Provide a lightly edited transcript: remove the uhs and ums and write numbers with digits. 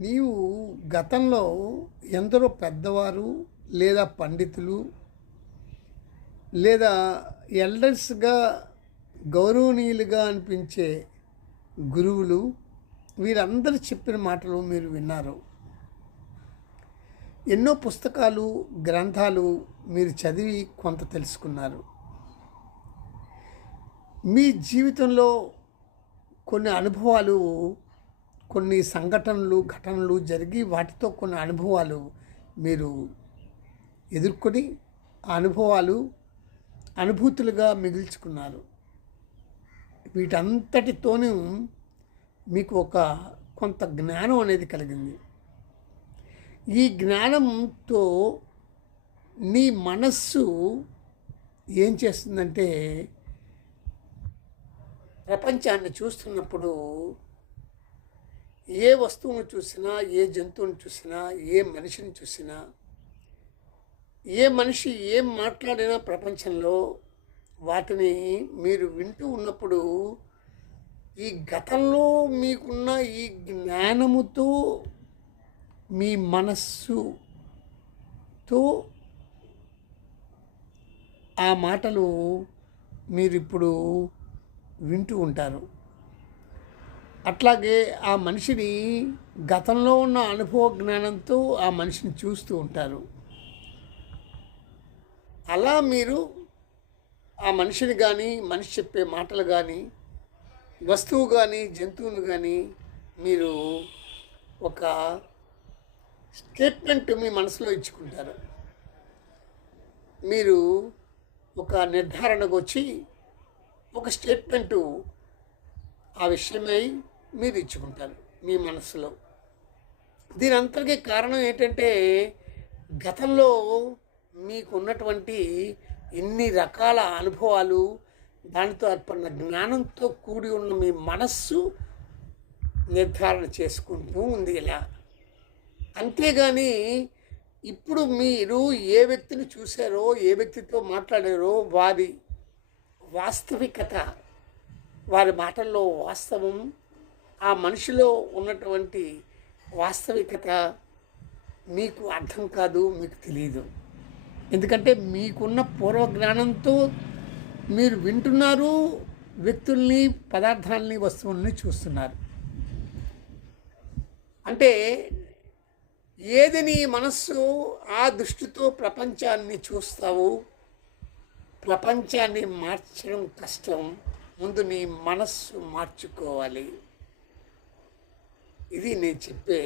నీవు గతంలో ఎందరో పెద్దవారు లేదా పండితులు లేదా ఎల్డర్స్గా గౌరవనీయులుగా అనిపించే గురువులు వీరందరూ చెప్పిన మాటలు మీరు విన్నారు. ఎన్నో పుస్తకాలు గ్రంథాలు మీరు చదివి కొంత తెలుసుకున్నారు. మీ జీవితంలో కొన్ని అనుభవాలు, కొన్ని సంఘటనలు ఘటనలు జరిగి వాటితో కొన్ని అనుభవాలు మీరు ఎదుర్కొని ఆ అనుభవాలు అనుభూతులుగా మిగిల్చుకున్నారు. వీటంతటితోనూ మీకు కొంత జ్ఞానం అనేది కలిగింది. ఈ జ్ఞానంతో నీ మనస్సు ఏం చేస్తుందంటే, ప్రపంచాన్ని చూస్తున్నప్పుడు ఏ వస్తువును చూసినా, ఏ జంతువుని చూసినా, ఏ మనిషిని చూసినా, ఏ మనిషి ఏం మాట్లాడినా ప్రపంచంలో వాటిని మీరు వింటూ ఉన్నప్పుడు ఈ గతంలో మీకున్న ఈ జ్ఞానముతో మీ మనస్సుతో ఆ మాటలు మీరిప్పుడు వింటూ ఉంటారు. అట్లాగే ఆ మనిషిని గతంలో ఉన్న అనుభవ జ్ఞానంతో ఆ మనిషిని చూస్తూ ఉంటారు. అలా మీరు ఆ మనిషిని కానీ, మనిషి చెప్పే మాటలు కానీ, వస్తువు కానీ, జంతువును కానీ మీరు ఒక స్టేట్మెంట్ మీ మనసులో ఇచ్చుకుంటారు. మీరు ఒక నిర్ధారణకు వచ్చి ఒక స్టేట్మెంటు ఆ విషయమై మీరు ఇచ్చుకుంటారు మీ మనసులో. దీని అంతటికీ కారణం ఏంటంటే, గతంలో మీకున్నటువంటి ఇన్ని రకాల అనుభవాలు, దానితో ఏర్పడిన జ్ఞానంతో కూడి ఉన్న మీ మనస్సు నిర్ధారణ చేసుకుంటూ ఉంది ఇలా. అంతేగాని ఇప్పుడు మీరు ఏ వ్యక్తిని చూశారో, ఏ వ్యక్తితో మాట్లాడారో వారి వాస్తవికత, వారి మాటల్లో వాస్తవం, ఆ మనిషిలో ఉన్నటువంటి వాస్తవికత మీకు అర్థం కాదు, మీకు తెలియదు. ఎందుకంటే మీకున్న పూర్వ జ్ఞానంతో మీరు వింటున్నారు, వ్యక్తుల్ని, పదార్థాలని, వస్తువుల్ని చూస్తున్నారు. అంటే ఏది నీ మనస్సు ఆ దృష్టితో ప్రపంచాన్ని చూస్తావు. ప్రపంచాన్ని మార్చడం కష్టం, ముందు నీ మనస్సు మార్చుకోవాలి. ఇది నేను చెప్పే